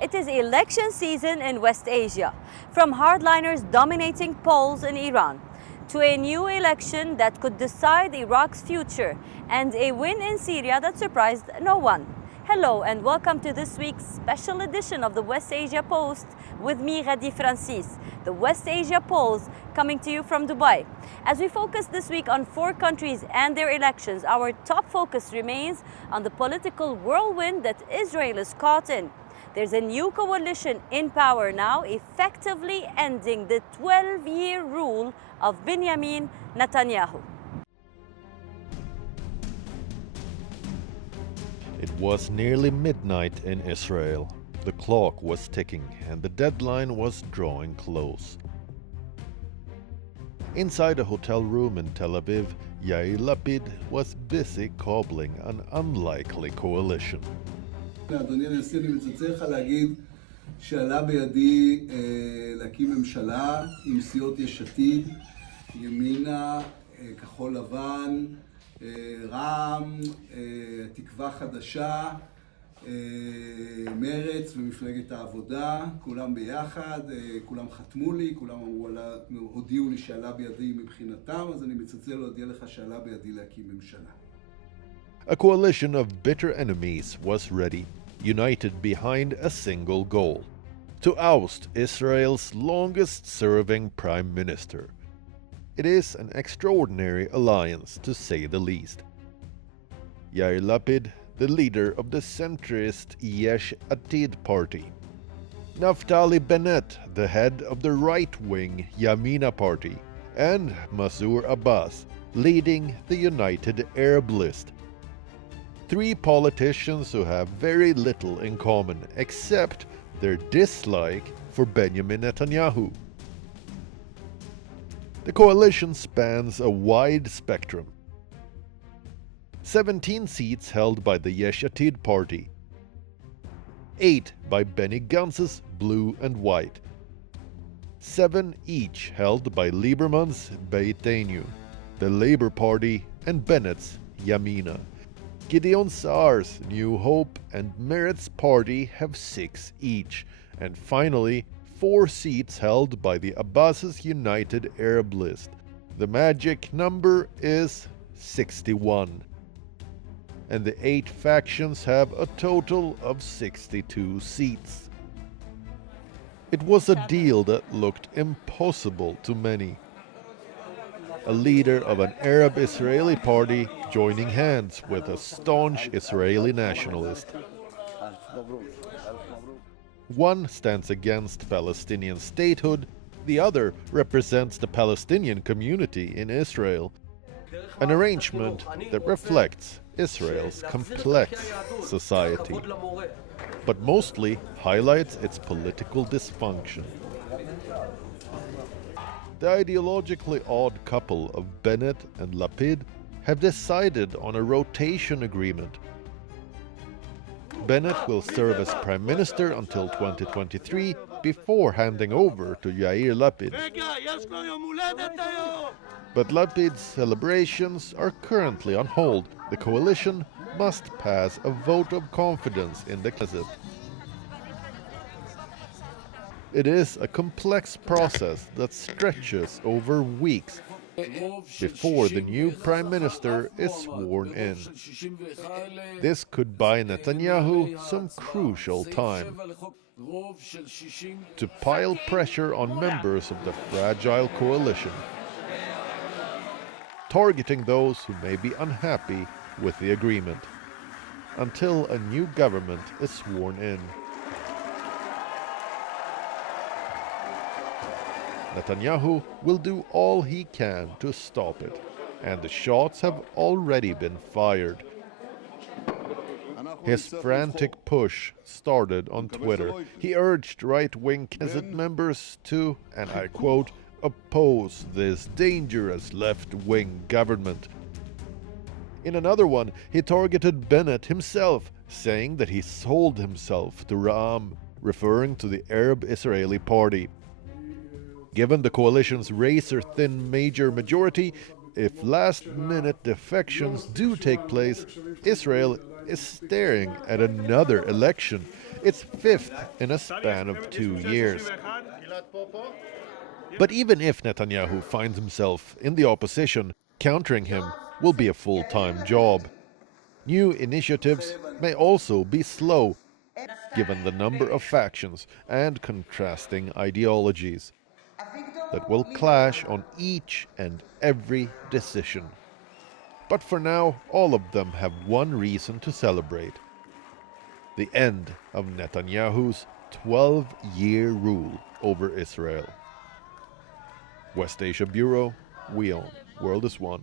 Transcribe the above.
It is election season in West Asia, from hardliners dominating polls in Iran to a new election that could decide Iraq's future and a win in Syria that surprised no one. Hello and welcome to this week's special edition of the West Asia Post with me, Ghadi Francis, the West Asia Pulse, coming to you from Dubai. As we focus this week on 4 countries and their elections, our top focus remains on the political whirlwind that Israel is caught in. There's a new coalition in power now, effectively ending the 12-year rule of Benjamin Netanyahu. It was nearly midnight in Israel. The clock was ticking and the deadline was drawing close. Inside a hotel room in Tel Aviv, Yair Lapid was busy cobbling an unlikely coalition. אדוני הנשיא, אני מצטער לך להגיד שעלה בידי להקים ממשלה עם סיעות יש עתיד, ימינה, כחול לבן, רע"מ, תקווה חדשה, מרץ ומפלגת העבודה, כולם ביחד, כולם חתמו לי, כולם הודיעו לי שעלה בידי מבחינתם, אז אני מצטער להודיע לך שעלה בידי להקים ממשלה. A coalition of bitter enemies was ready, united behind a single goal: to oust Israel's longest-serving prime minister. It is an extraordinary alliance, to say the least. Yair Lapid, the leader of the centrist Yesh Atid party. Naftali Bennett, the head of the right-wing Yamina party. And Mansour Abbas, leading the United Arab List. 3 politicians who have very little in common except their dislike for Benjamin Netanyahu. The coalition spans a wide spectrum. 17 seats held by the Yesh Atid party, 8 by Benny Gantz's Blue and White, 7 each held by Lieberman's Beitenu, the Labour Party, and Bennett's Yamina. Gideon Saar's New Hope and Meret's party have 6 each, and finally 4 seats held by the Abbas's United Arab List. The magic number is 61. And the 8 factions have a total of 62 seats. It was a deal that looked impossible to many. A leader of an Arab-Israeli party joining hands with a staunch Israeli nationalist. One stands against Palestinian statehood, the other represents the Palestinian community in Israel. An arrangement that reflects Israel's complex society, but mostly highlights its political dysfunction. The ideologically odd couple of Bennett and Lapid have decided on a rotation agreement. Bennett will serve as Prime Minister until 2023 before handing over to Yair Lapid. But Lapid's celebrations are currently on hold. The coalition must pass a vote of confidence in the Knesset. It is a complex process that stretches over weeks before the new Prime Minister is sworn in. This could buy Netanyahu some crucial time to pile pressure on members of the fragile coalition, targeting those who may be unhappy with the agreement, until a new government is sworn in. Netanyahu will do all he can to stop it, and the shots have already been fired. His frantic push started on Twitter. He urged right-wing Knesset members to, and I quote, oppose this dangerous left-wing government. In another one, he targeted Bennett himself, saying that he sold himself to Ra'am, referring to the Arab-Israeli party. Given the coalition's razor-thin major majority, if last-minute defections do take place, Israel is staring at another election, It's fifth in a span of 2 years. But even if Netanyahu finds himself in the opposition, countering him will be a full-time job. New initiatives may also be slow, given the number of factions and contrasting ideologies that will clash on each and every decision. But for now, all of them have one reason to celebrate: the end of Netanyahu's 12-year rule over Israel. West Asia Bureau, WION World is One.